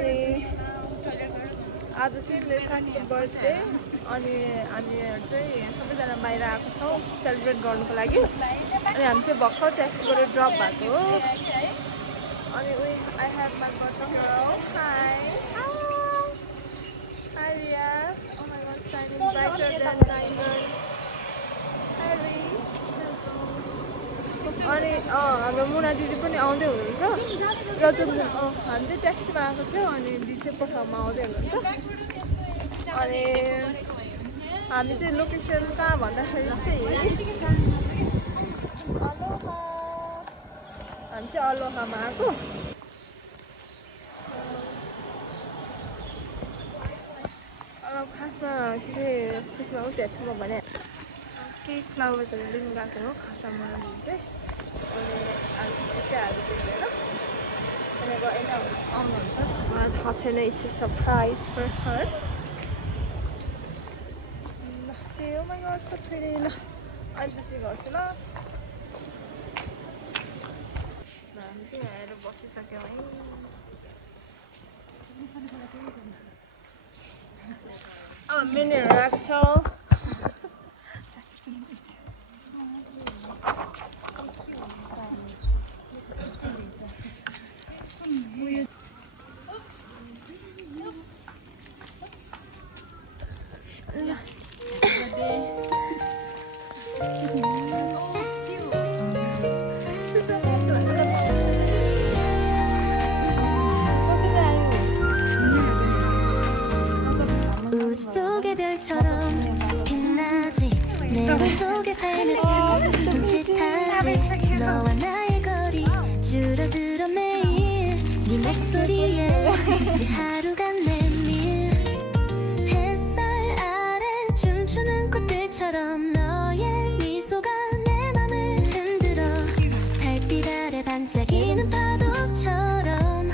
अनि आज चाहिँ मेरो साथीको बर्थडे अनि हामी चाहिँ सबैजना बाहिर आएको छौँ सेलिब्रेट गर्नुको लागि अनि हामी चाहिँ भर्खर ट्याक्सीबाट ड्रप भएको हो अनि I have my first girl hi Ria oh my god shining brighter than diamonds Harry अनि हाम्रो मुना दिदी पनि आउँदै हुनुहुन्छ र हामी चाहिँ ट्याक्सीमा आएको थियौँ अनि दिदी चाहिँ पठाउमा आउँदै हुनुहुन्छ अनि हामी चाहिँ लोकेसन कहाँ भन्दाखेरि चाहिँ हामी चाहिँ अलोहामा आएको खासमा के सुषमा उता छ म भने केही फ्लावर्सहरू लिनु गएको हो खासमा चाहिँ अनि हामी छुट्टै हालिदिएर अनि अब यता आउनुहुन्छ सुषमा थाहा छैन इट्स अ सरप्राइज फर हर त्यही हो मैले गर्छ फेरि ल अहिले पछि गर्छु ल हामी चाहिँ आएर बसिसक्यौँ है अब मेनुहरू राख्छ 속에 살며시 손짓하지 너와 나의 거리 줄어들어 매일 네 목소리에 이 하루가 내밀 햇살 아래 춤추는 꽃들처럼 너의 미소가 내 맘을 흔들어 달빛 아래 반짝이는 파도처럼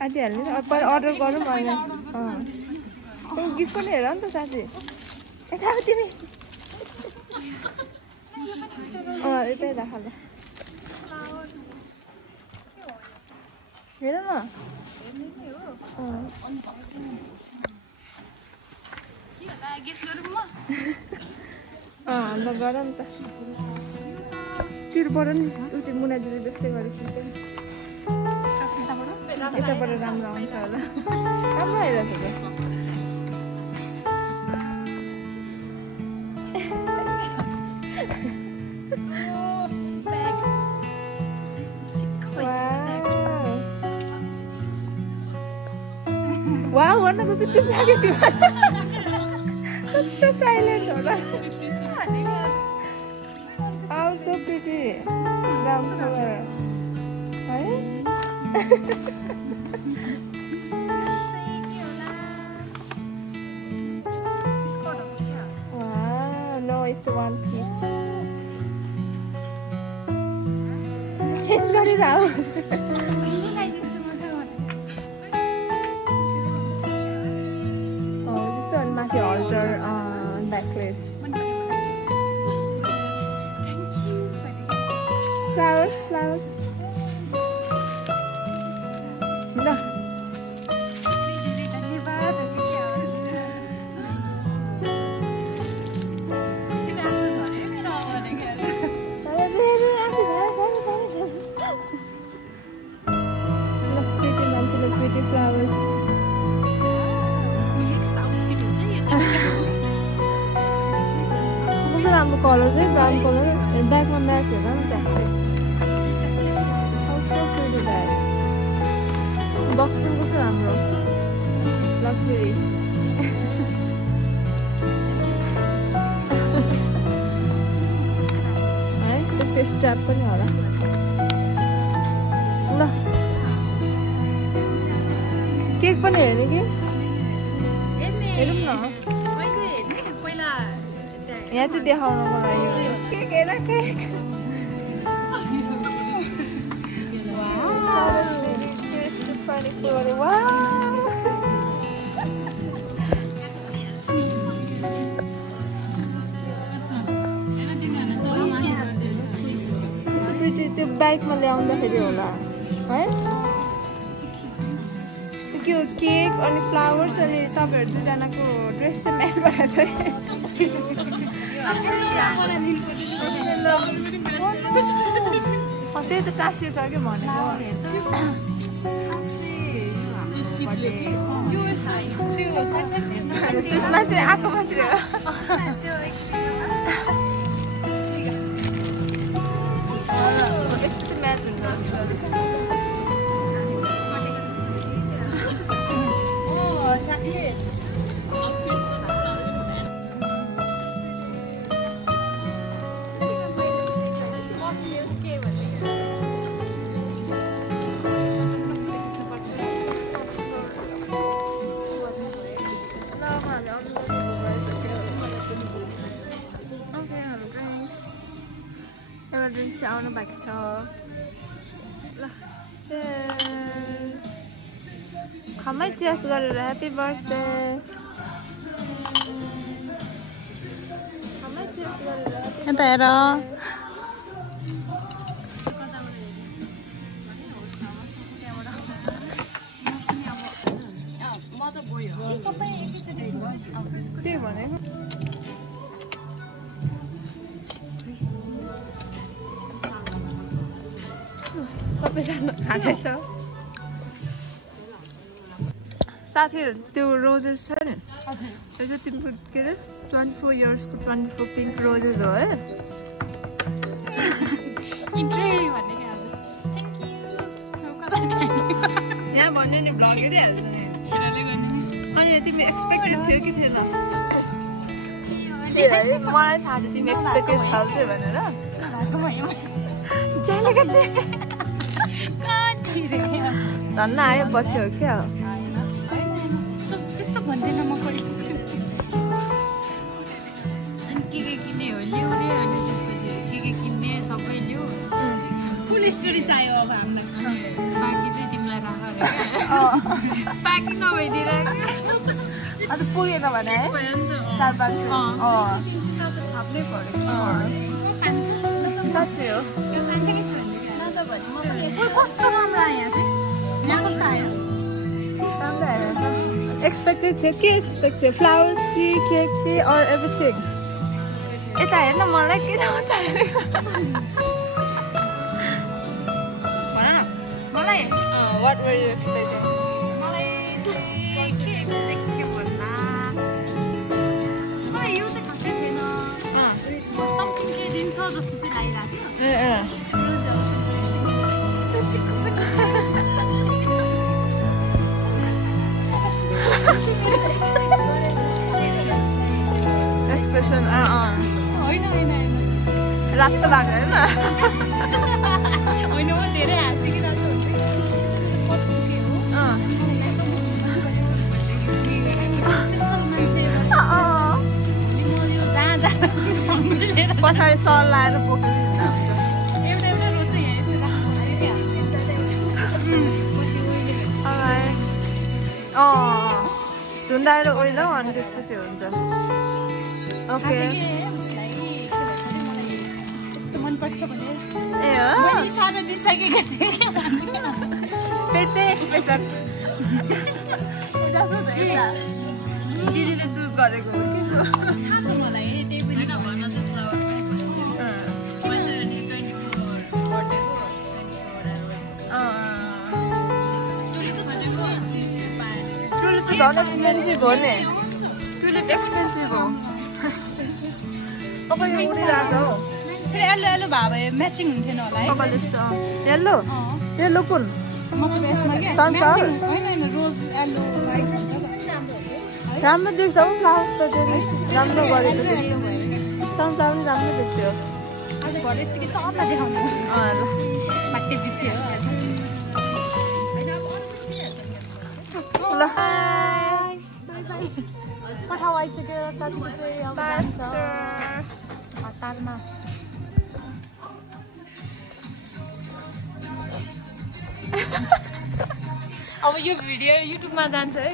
साथीहरूले पहिला अर्डर गरौँ भने गिफ्ट पनि हेर नि त साथी यता तिमी यतै राख ल हेर न ल गर नि त तिरबाट नि उति मुना दिदी जस्तै गरेको यताबाट राम्रो आउँछ होला राम्रो आइरहेको छ वाह वरना कस्तो चुप लाग्यो तिमीलाई कस्तो साइलेन्ट होला Oh, so pretty brown color है wow no it's one piece change गरेर आऊ the altar necklace. Flowers. No. Pretty flowers. राम्रो कलर चाहिँ ब्राउन कलर ब्यागमा म्याच हेर नि त बक्स पनि कस्तो राम्रो लग्जरी है त्यसको स्ट्र्याप पनि होला ल केक पनि हेर्ने कि हेरौँ न यहाँ चाहिँ देखाउनको लागि केक हेर केक त्यो बाइकमा ल्याउँदाखेरि होला है त्यो केक अनि फ्लावर्स अनि तपाईँहरू दुईजनाको ड्रेस चाहिँ म्याच गरेर चाहिँ त्यही त टाँसिएको छ कि भनेको त्यसमा चाहिँ आएको मात्रै हो यस्तो चाहिँ म्याच हुन्छ ड्रिङ्क्स चाहिँ आउनु बाँकी छ ल खमै चियर्स गरेर ह्याप्पी बर्थडे खमै चियर्स गरेर यता हेर त्यही भनेको सबैजना खाँदैछ साथीहरू त्यो रोजेस छ नि त्यो चाहिँ तिम्रो के अरे 24 इयर्सको 24 पिङ्क रोजेस हो है यहाँ भन्यो नि भ्लग हेरिहाल्छ नि अनि तिमी एक्सपेक्टेड थियो कि थिएन मलाई थाहा थियो तिमी एक्सपेक्टेड छ भनेर धन्न आयो पछि हो क्या त्यस्तो भन्दैन म कहिले अनि के किन्ने हो ल्याउ रे अनि त्यसपछि के किन्ने सबै ल्याउ फुल स्टोरी चाहियो अब हामीलाई बाँकी चाहिँ तिमीलाई राख बाँकी नभइदिएर अन्त पुगेन भने है 4-5 थाप्नै पर्यो साँच्चै हो कस्तो राम्रो आयो यहाँ चाहिँ यहाँ कस्तो आयो राम्रो आयो एक्सपेक्टेड थियो के एक्सपेक्ट थियो फ्लावर्स कि केक कि अर एभ्रिथिङ यता हेर्न मलाई किन भन न मलाई वाट वर यु एक्सपेक्टिङ मलाई चाहिँ के एक्सपेक्ट थियो भन्दा मलाई यो चाहिँ खासै थिएन समथिङ के दिन्छ जस्तो चाहिँ लागिरहेको थियो एक्सप्रेसन होइन रातो भएको होइन होइन धेरै हाँसिरहेको हुन्छ पछाडि सर लाएर बोकेर झुन्डाएर ओइलो अनि त्यसपछि हुन्छ ओके मनपर्छ भने ए हो सानो दिइसकेको थिएँ फेरि त्यही एक्सप्रेसन दिदीले चुज गरेको हो कि थाहा छ मलाई त्यही पनि भन्न त झन् एक्सपेन्सिभ हो नि टुलिप एक्सपेन्सिभ हो अब यो उडिरहेको हौ फेरि एल्लो एल्लो भए भए म्याचिङ हुन्थेन होला है कपाल जस्तो येल्लो येल्लो कुन सनफ्लावर होइन रोज एल्लो राम्रो देख्छ हौ फ्लावर्स त त्यसले राम्रो गरेको थियो सनफ्लावर पनि राम्रो देख्थ्यो आज घर यतिकै सबलाई देखाउनु बाटे पछि ल पठाउ आइसक्यो साथीको चाहिँ अब जान्छ हतारमा अब यो भिडियो युट्युबमा जान्छ है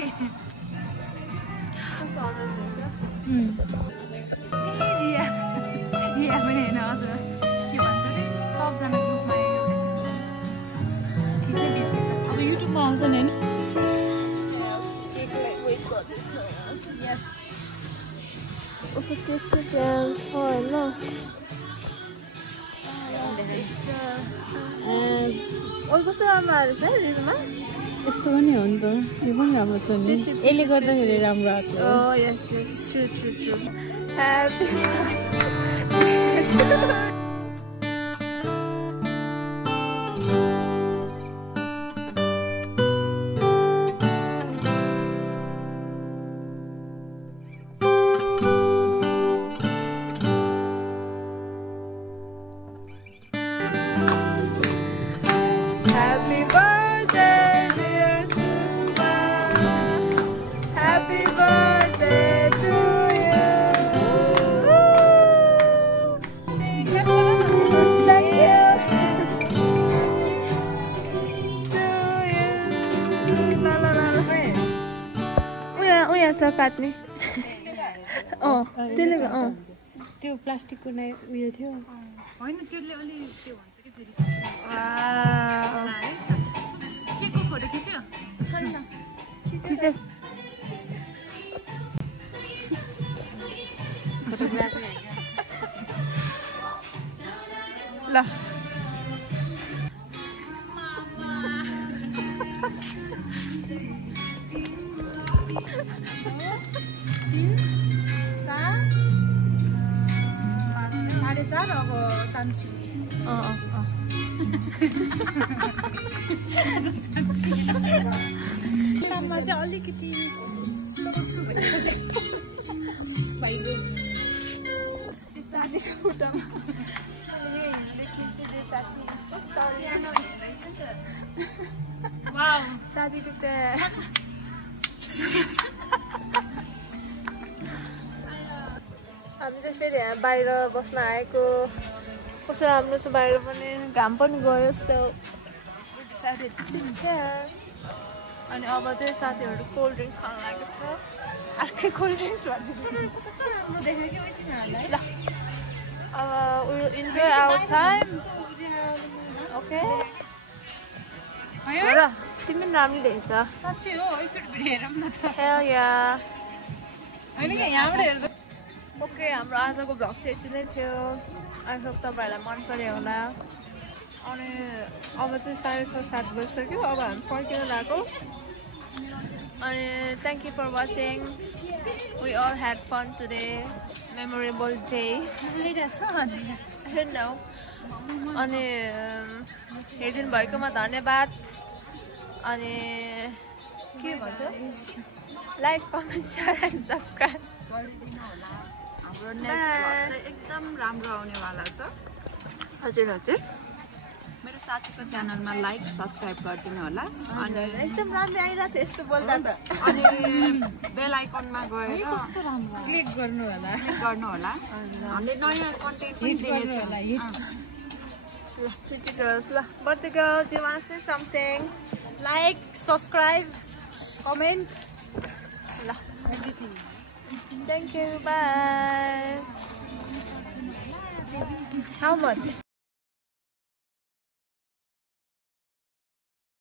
रिया पनि होइन हजुर के भन्छ अरे सबजना ग्रुपमा अब युट्युबमा आउँछ नि होइन कस्तो केक चाहिँ त्यहाँ छ होइन कस्तो राम्रो आएछ है रिलमा यस्तो पनि हो नि त यो पनि राम्रो छ नि यसले गर्दाखेरि राम्रो आएको yes yes true true true happy Happy birthday, dear Susma. Happy birthday to you. Thank you. To you. La la la la. उया छ काट्ने त्यसले त्यो प्लास्टिकको नै उयो थियो होइन त्यसले अलि त्यो भन्छ कि फेरि केको फोटो खिच्यो छैन खिचे ल साढे 4 अब चान्छु काममा चाहिँ अलिकति स्लो छु साथीको खुट्टामा साथीको त्यहाँ हामी चाहिँ फेरि यहाँ बाहिर बस्न आएको कस्तो राम्रो छ बाहिर पनि घाम पनि गयो यस्तो साथीहरू अनि अब चाहिँ साथीहरू कोल्ड ड्रिङ्क्स खानु लागेको छ अर्कै कोल्ड ड्रिङ्क्स ल अब will enjoy our time okay र तिमी पनि राम्रो देख्छ साँच्चै हो एकचोटि भिडियो हेरौँ न त होइन कि यहाँबाट हेर्दा ओके हाम्रो आजको भ्लग चाहिँ यति नै थियो आई होप तपाईँहरूलाई मन पऱ्यो होला अनि अब चाहिँ 6:30-7 बजिसक्यो अब हामी फर्किन लागेको अनि thank you for watching we all had fun today memorable day अनि हेरिदिनु भएकोमा धन्यवाद अनि के भन्छ like comment share and subscribe हाम्रो नेक्स्ट भ्लग चाहिँ एकदम राम्रो आउनेवाला छ हजुर हजुर मेरो साथीको च्यानलमा लाइक सब्सक्राइब गरिदिनु होला अनि एकदम राम्रो आइरहेको छ यस्तो बोल्दा त अनि बेल आइकनमा गएर क्लिक गर्नु होला हामीले नयाँ कन्टेन्ट पनि दिनेछौँ ल birthday girl, do you want to say something? Like subscribe comment everything. Thank you, bye. How much?